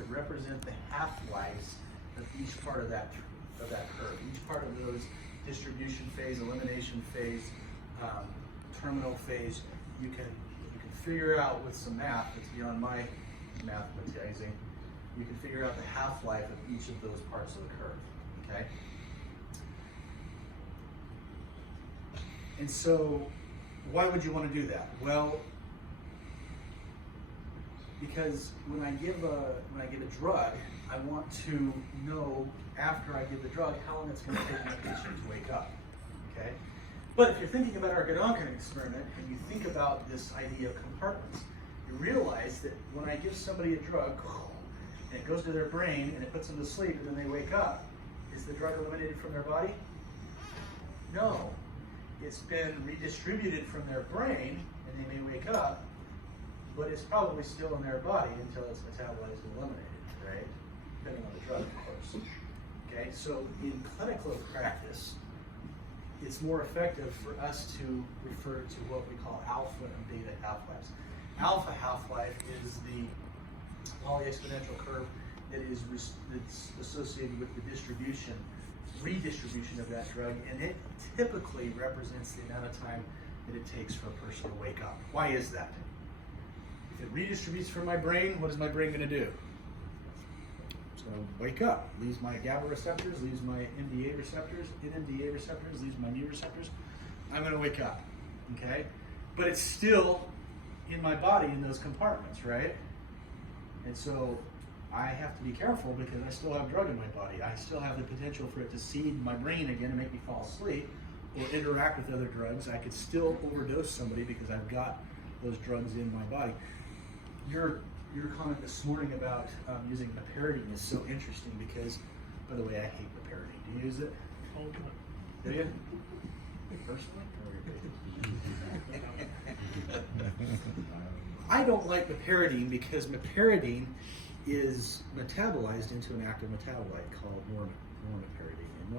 that represent the half-lives of each part of that curve. Each part of those distribution phase, elimination phase, terminal phase, you can figure out with some math that's beyond my mathematizing. You can figure out the half-life of each of those parts of the curve. Okay. And so, why would you want to do that? Well, because when I give a drug, I want to know after I give the drug how long it's going to take my patient to wake up. Okay. But if you're thinking about our Gedanken experiment and you think about this idea of compartments, you realize that when I give somebody a drug and it goes to their brain and it puts them to sleep and then they wake up, is the drug eliminated from their body? No. It's been redistributed from their brain and they may wake up, but it's probably still in their body until it's metabolized and eliminated, right? Depending on the drug, of course. Okay, so in clinical practice, it's more effective for us to refer to what we call alpha and beta half-lives. Alpha half-life is the polyexponential curve that's associated with the redistribution of that drug, and it typically represents the amount of time that it takes for a person to wake up. Why is that? If it redistributes from my brain, what is my brain going to do? It's going to wake up, leaves my GABA receptors, leaves my NMDA receptors, leaves my mu receptors. I'm going to wake up, okay? But it's still in my body in those compartments, right? And so I have to be careful because I still have drug in my body. I still have the potential for it to seed my brain again and make me fall asleep or interact with other drugs. I could still overdose somebody because I've got those drugs in my body. Your comment this morning about using piperidine is so interesting because, by the way, I hate piperidine. Do you use it? Oh, come on. Do you? Personally? I don't like piperidine because piperidine is metabolized into an active metabolite called normopiridine. And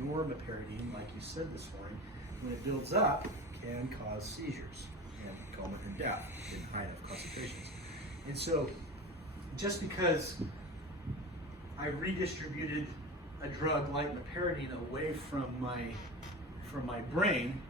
normopiridine, like you said this morning, when it builds up, can cause seizures and coma and death in high enough concentrations. And so, just because I redistributed a drug like piperidine away from my brain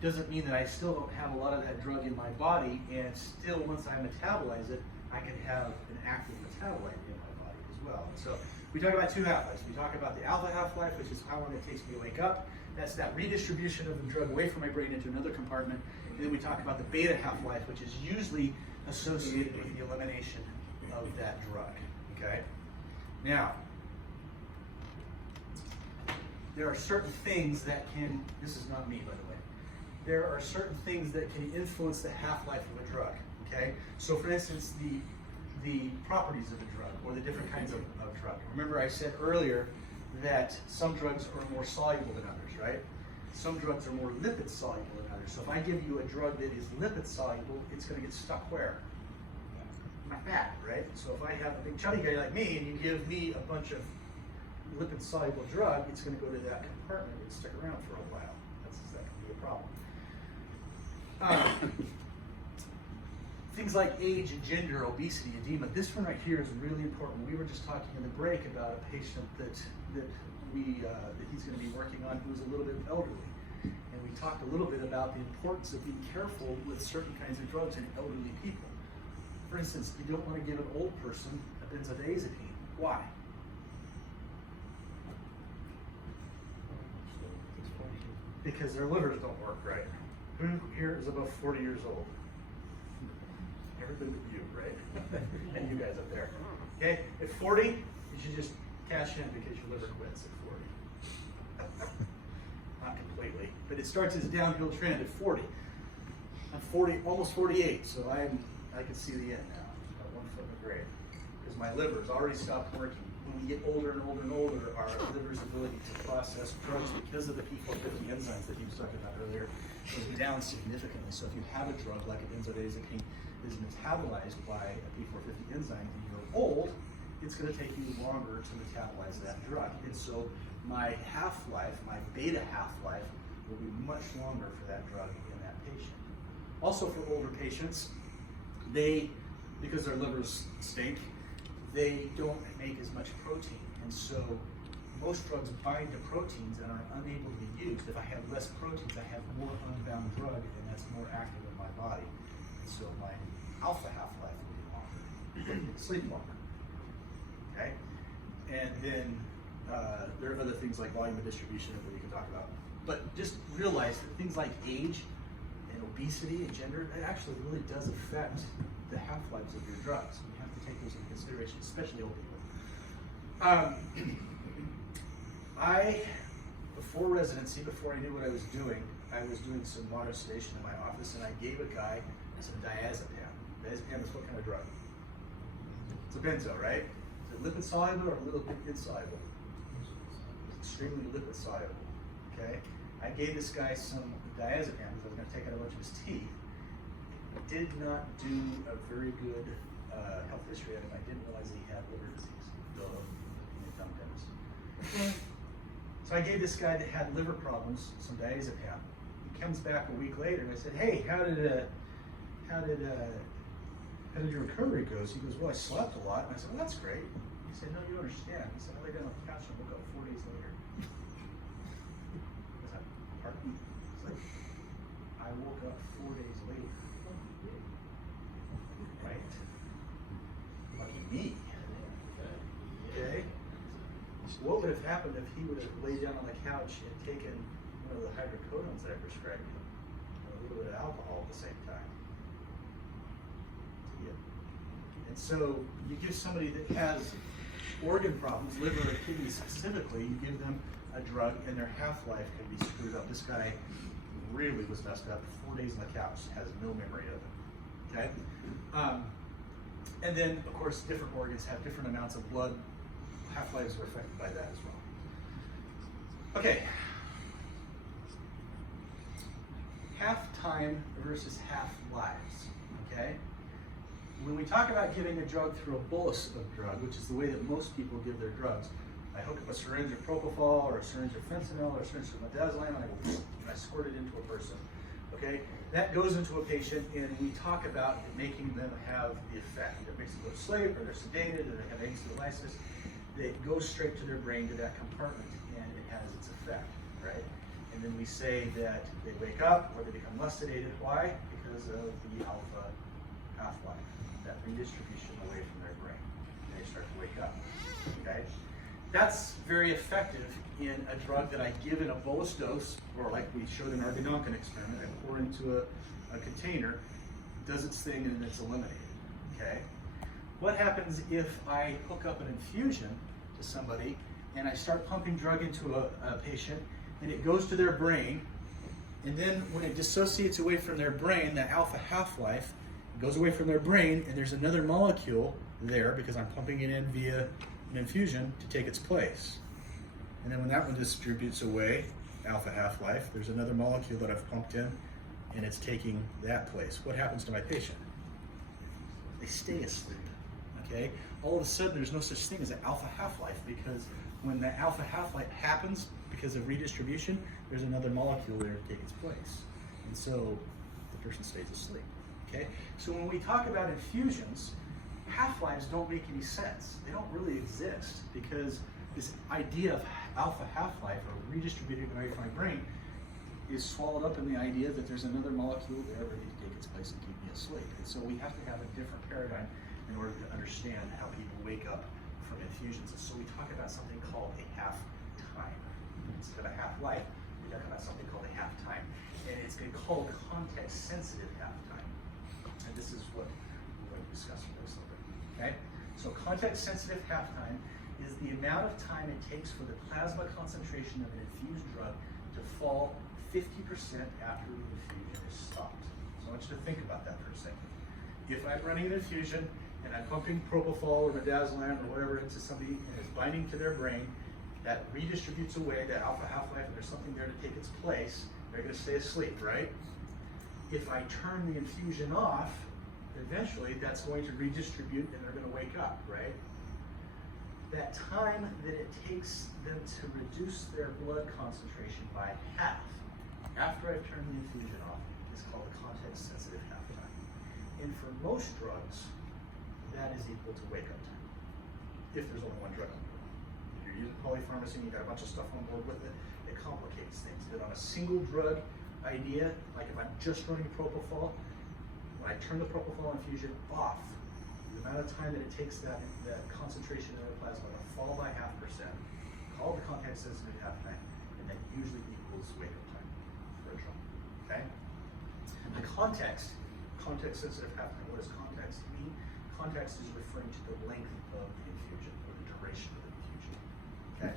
doesn't mean that I still don't have a lot of that drug in my body, and still once I metabolize it, I can have an active metabolite in my body as well. And so we talk about two half-lives. We talk about the alpha half-life, which is how long it takes me to wake up. That's that redistribution of the drug away from my brain into another compartment. And then we talk about the beta half-life, which is usually associated with the elimination of that drug. Okay? Now, there are certain things that can, this is not me, by the way, there are certain things that can influence the half-life of a drug. Okay? So for instance, the properties of a drug or the different kinds of drug. Remember I said earlier that some drugs are more soluble than others, right? Some drugs are more lipid soluble than others. So if I give you a drug that is lipid soluble, it's going to get stuck where? My fat, right? So if I have a big chubby guy like me and you give me a bunch of lipid soluble drug, it's going to go to that compartment and stick around for a while. That can be a problem. Things like age and gender, obesity, edema. This one right here is really important. We were just talking in the break about a patient that he's going to be working on who's a little bit elderly. And we talked a little bit about the importance of being careful with certain kinds of drugs in elderly people. For instance, you don't want to give an old person a benzodiazepine. Why? Because their livers don't work right. Who here is above 40 years old? Everybody but you, right? And you guys up there. Okay? At 40, you should just cash in because your liver quits at 40. Not completely, but it starts as a downhill trend at 40. I'm 40, almost 48, so I can see the end now. About 1 foot in the grave. Because my liver's already stopped working. When we get older and older and older, our liver's ability to process drugs because of the P450 enzymes that he was talking about earlier goes down significantly. So if you have a drug like a benzodiazepine that is metabolized by a P450 enzyme and you're old, it's going to take you longer to metabolize that drug. And so my half-life, my beta half-life, will be much longer for that drug in that patient. Also for older patients, they because their livers stink, they don't make as much protein. And so most drugs bind to proteins and are unable to be used. If I have less proteins, I have more unbound drug, and that's more active in my body. And so my alpha half-life will be longer, sleep longer. Okay? And then there are other things like volume of distribution that we can talk about. But just realize that things like age and obesity and gender, it actually really does affect the half-lives of your drugs. You have to take those into consideration, especially old people. Before residency, before I knew what I was doing some water sedation in my office, and I gave a guy some diazepam. Diazepam is what kind of drug? It's a benzo, right? Is it lipid soluble or a little bit insoluble? It's extremely lipid soluble. Okay? I gave this guy some diazepam because I was going to take out a bunch of his teeth. Did not do a very good health history of him. I didn't realize he had liver disease. So I gave this guy that had liver problems some diazepam. He comes back a week later and I said, "Hey, how did your recovery go?" He goes, "Well, I slept a lot." And I said, "Well, that's great." He said, "No, you don't understand." He said, "I lay down on the couch and woke up 4 days later." Was that heartbeat? It's like, I woke up 4 days later. Right? Lucky me. Okay? What would have happened if he would have laid down on the couch and taken one of the hydrocodones that I prescribed him, and a little bit of alcohol at the same time? And so you give somebody that has organ problems, liver or kidneys specifically, you give them a drug and their half-life can be screwed up. This guy really was messed up. 4 days on the couch, has no memory of it. Okay? And then, of course, different organs have different amounts of blood. Half-lives are affected by that as well. Okay. Half-time versus half-lives. Okay? When we talk about giving a drug through a bolus of drug, which is the way that most people give their drugs, I hook up a syringe of propofol or a syringe of fentanyl or a syringe of midazolam and I squirt it into a person. Okay? That goes into a patient and we talk about making them have the effect. Either it makes them go to sleep or they're sedated or they have anxiolysis. It goes straight to their brain, to that compartment, and it has its effect, right? And then we say that they wake up or they become less sedated. Why? Because of the alpha half-life, that redistribution away from their brain. And they start to wake up, okay? That's very effective in a drug that I give in a bolus dose, or like we showed in our Gononkin experiment, I pour into a container, does its thing, and it's eliminated, okay? What happens if I hook up an infusion to somebody and I start pumping drug into a patient and it goes to their brain, and then when it dissociates away from their brain, that alpha half-life goes away from their brain and there's another molecule there because I'm pumping it in via an infusion to take its place. And then when that one distributes away, alpha half-life, there's another molecule that I've pumped in and it's taking that place. What happens to my patient? They stay asleep. Okay? All of a sudden, there's no such thing as an alpha half-life because when the alpha half-life happens because of redistribution, there's another molecule there to take its place. And so the person stays asleep. Okay? So when we talk about infusions, half-lives don't make any sense. They don't really exist because this idea of alpha half-life or redistributing away from my brain is swallowed up in the idea that there's another molecule there ready to take its place and keep me asleep. And so we have to have a different paradigm in order to understand how people wake up from infusions. And so we talk about something called a half-time. Instead of a half-life, we talk about something called a half-time. And it's been called context-sensitive half-time. And this is what we're going to discuss for this a little bit. Okay? So context-sensitive half-time is the amount of time it takes for the plasma concentration of an infused drug to fall 50% after the infusion is stopped. So I want you to think about that for a second. If I'm running an infusion and I'm pumping propofol or midazolam or whatever into somebody and it's binding to their brain, that redistributes away, that alpha half-life, and there's something there to take its place, they're going to stay asleep, right? If I turn the infusion off, eventually that's going to redistribute and they're going to wake up, right? That time that it takes them to reduce their blood concentration by half after I've turned the infusion off is called a context-sensitive half-time. And for most drugs, that is equal to wake-up time, if there's only one drug on board. If you're using polypharmacy and you got a bunch of stuff on board with it, it complicates things. But on a single drug idea, like if I'm just running propofol, when I turn the propofol infusion off, the amount of time that it takes that concentration in the plasma to fall by 0.5%, called the contact sensitive half time, and that usually equals wake-up time for a drug. Okay? The context sensitive half time, what does context mean? Context is referring to the length of the infusion or the duration of the infusion. Okay?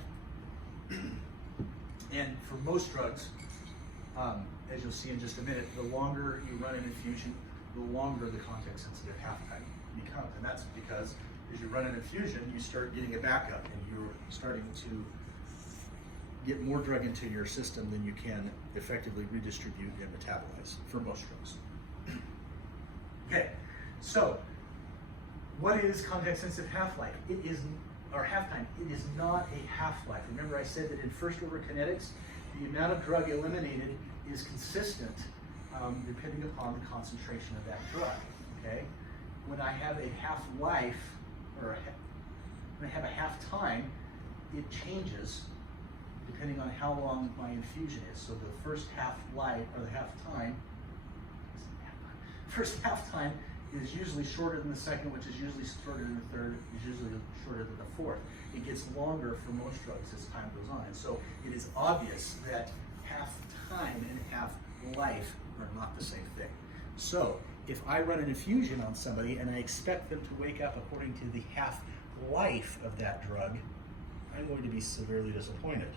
And for most drugs, as you'll see in just a minute, the longer you run an infusion, the longer the context sensitive half time becomes. And that's because as you run an infusion, you start getting a backup and you're starting to get more drug into your system than you can effectively redistribute and metabolize for most drugs. Okay, so what is context sensitive half-life? It is, or half-time, it is not a half-life. Remember I said that in first order kinetics, the amount of drug eliminated is consistent depending upon the concentration of that drug, okay? When I have a half-life, or when I have a half-time, it changes depending on how long my infusion is. So the first half-life, or the half-time, first half-time is usually shorter than the second, which is usually shorter than the third, is usually shorter than the fourth. It gets longer for most drugs as time goes on. And so it is obvious that half-time and half-life are not the same thing. So if I run an infusion on somebody and I expect them to wake up according to the half-life of that drug, I'm going to be severely disappointed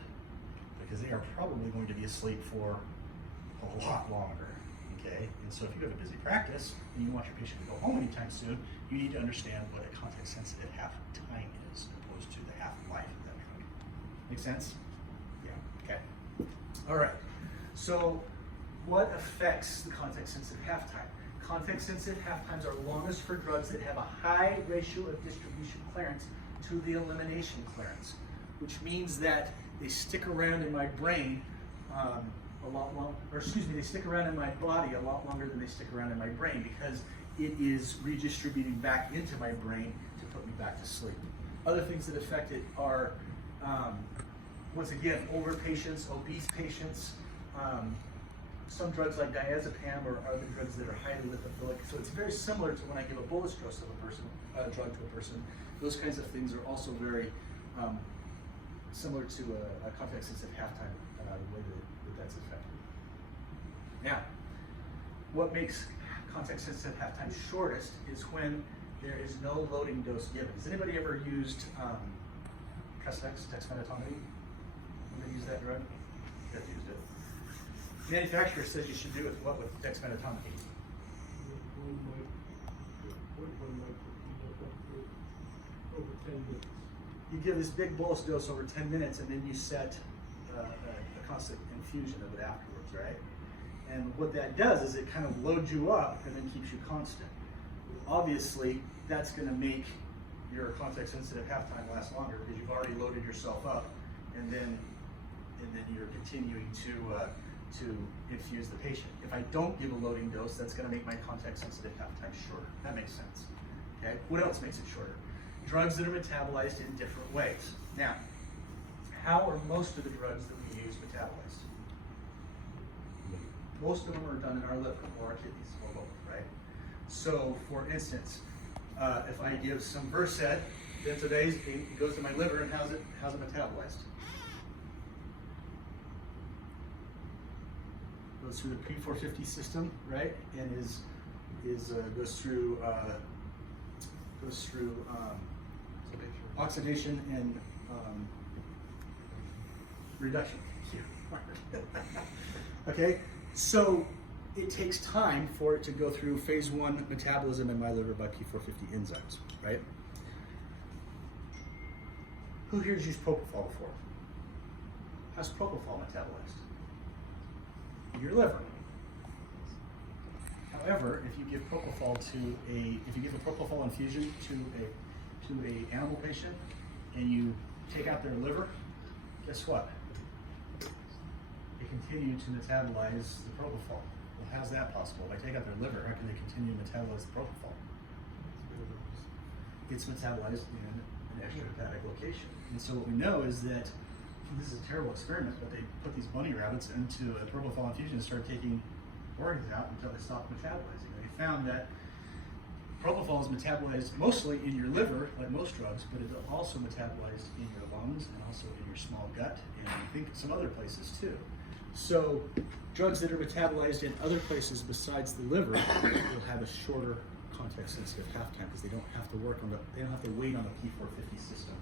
because they are probably going to be asleep for a lot longer. Okay, and so if you have a busy practice and you want your patient to go home anytime soon, you need to understand what a context-sensitive half-time is, opposed to the half-life of that drug. Make sense? Yeah. Okay. All right. So, what affects the context-sensitive half-time? Context-sensitive half-times are longest for drugs that have a high ratio of distribution clearance to the elimination clearance, which means that they stick around in my brain a lot longer, or excuse me, they stick around in my body a lot longer than they stick around in my brain because it is redistributing back into my brain to put me back to sleep. Other things that affect it are, once again, older patients, obese patients, some drugs like diazepam or other drugs that are highly lipophilic. So it's very similar to when I give a bolus dose of a drug to a person. Those kinds of things are also very similar to a context-sensitive half-time, the way that that's affected. Now, what makes context-sensitive half-time shortest is when there is no loading dose given. Has anybody ever used Castex, dexmedetomidine? Anybody use that drug? I've used it. The manufacturer says you should do it what with dexmedetomidine? Over 10 minutes. You give this big bolus dose over 10 minutes and then you set a constant infusion of it afterwards, right? And what that does is it kind of loads you up and then keeps you constant. Obviously, that's going to make your context-sensitive half-time last longer because you've already loaded yourself up, and then you're continuing to infuse the patient. If I don't give a loading dose, that's going to make my context-sensitive half-time shorter. That makes sense. Okay. What else makes it shorter? Drugs that are metabolized in different ways. Now, how are most of the drugs that we use metabolized? Most of them are done in our liver or our kidneys or both, right? So, for instance, if I give some Versed, benzodiazepine, it goes to my liver, and how's it metabolized? Goes through the P450 system, right? And goes through oxidation and reduction. Okay, so it takes time for it to go through phase 1 metabolism in my liver by P450 enzymes, right? Who here's used propofol before? How's propofol metabolized? In your liver. However, if you give propofol if you give a propofol infusion to a animal patient and you take out their liver, guess what? They continue to metabolize the propofol. Well, how's that possible? If I take out their liver, how can they continue to metabolize the propofol? it's metabolized in an extrahepatic location. And so what we know is that, this is a terrible experiment, but they put these bunny rabbits into a propofol infusion and started taking organs out until they stopped metabolizing. And they found that propofol is metabolized mostly in your liver, like most drugs, but it's also metabolized in your lungs and also in your small gut, and I think some other places too. So drugs that are metabolized in other places besides the liver will have a shorter context-sensitive half-time because they don't have to they don't have to wait on the P450 system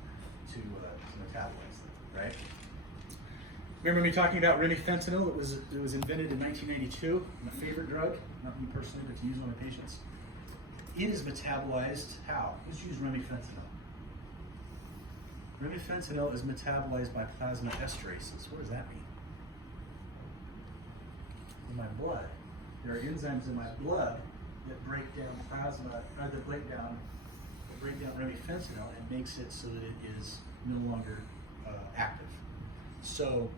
to metabolize them, right? Remember me talking about remifentanil? It was invented in 1992. My favorite drug, not me personally, but to use on my patients. It is metabolized how? Let's use remifentanil. Remifentanil is metabolized by plasma esterases. What does that mean? In my blood. There are enzymes in my blood that break down plasma, or that break down remifentanil and makes it so that it is no longer active. So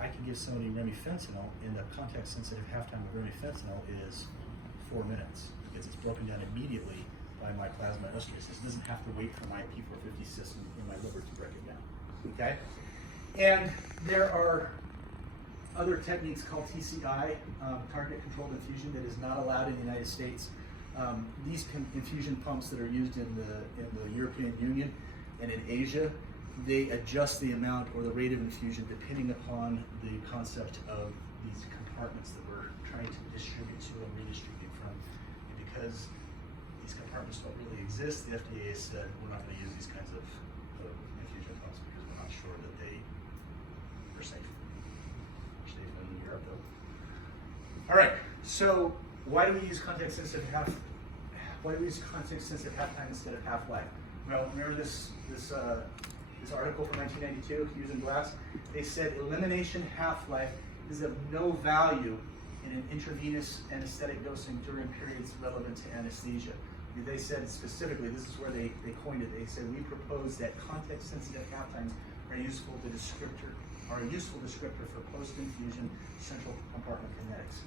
I can give somebody remifentanil, and the context-sensitive half-time of remifentanil is 4 minutes because it's broken down immediately by my plasma esterases. It doesn't have to wait for my P450 system in my liver to break it down. Okay? And there are other techniques called TCI, target controlled infusion, that is not allowed in the United States. These infusion pumps that are used in the European Union and in Asia, they adjust the amount or the rate of infusion depending upon the concept of these compartments that we're trying to distribute to and redistribute from. And because these compartments don't really exist, the FDA has said we're not going to use these kinds of infusion pumps because we're not sure that they are safe. Safe in Europe though. All right, so why do we use context-sensitive half-time instead of half-life? Well, remember this article from 1992, Hughes and Glass? They said elimination half-life is of no value in an intravenous anesthetic dosing during periods relevant to anesthesia. They said specifically, this is where they coined it, they said we propose that context-sensitive half-times are a useful descriptor for post-infusion central compartment kinetics.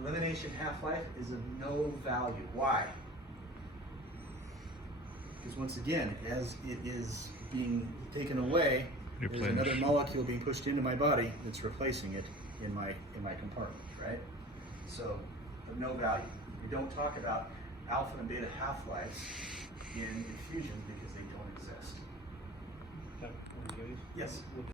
Elimination half-life is of no value. Why? Because once again, as it is being taken away, there's another molecule being pushed into my body that's replacing it in my compartment, right? So, of no value. We don't talk about alpha and beta half-lives in infusion because they don't exist. Okay. Yes?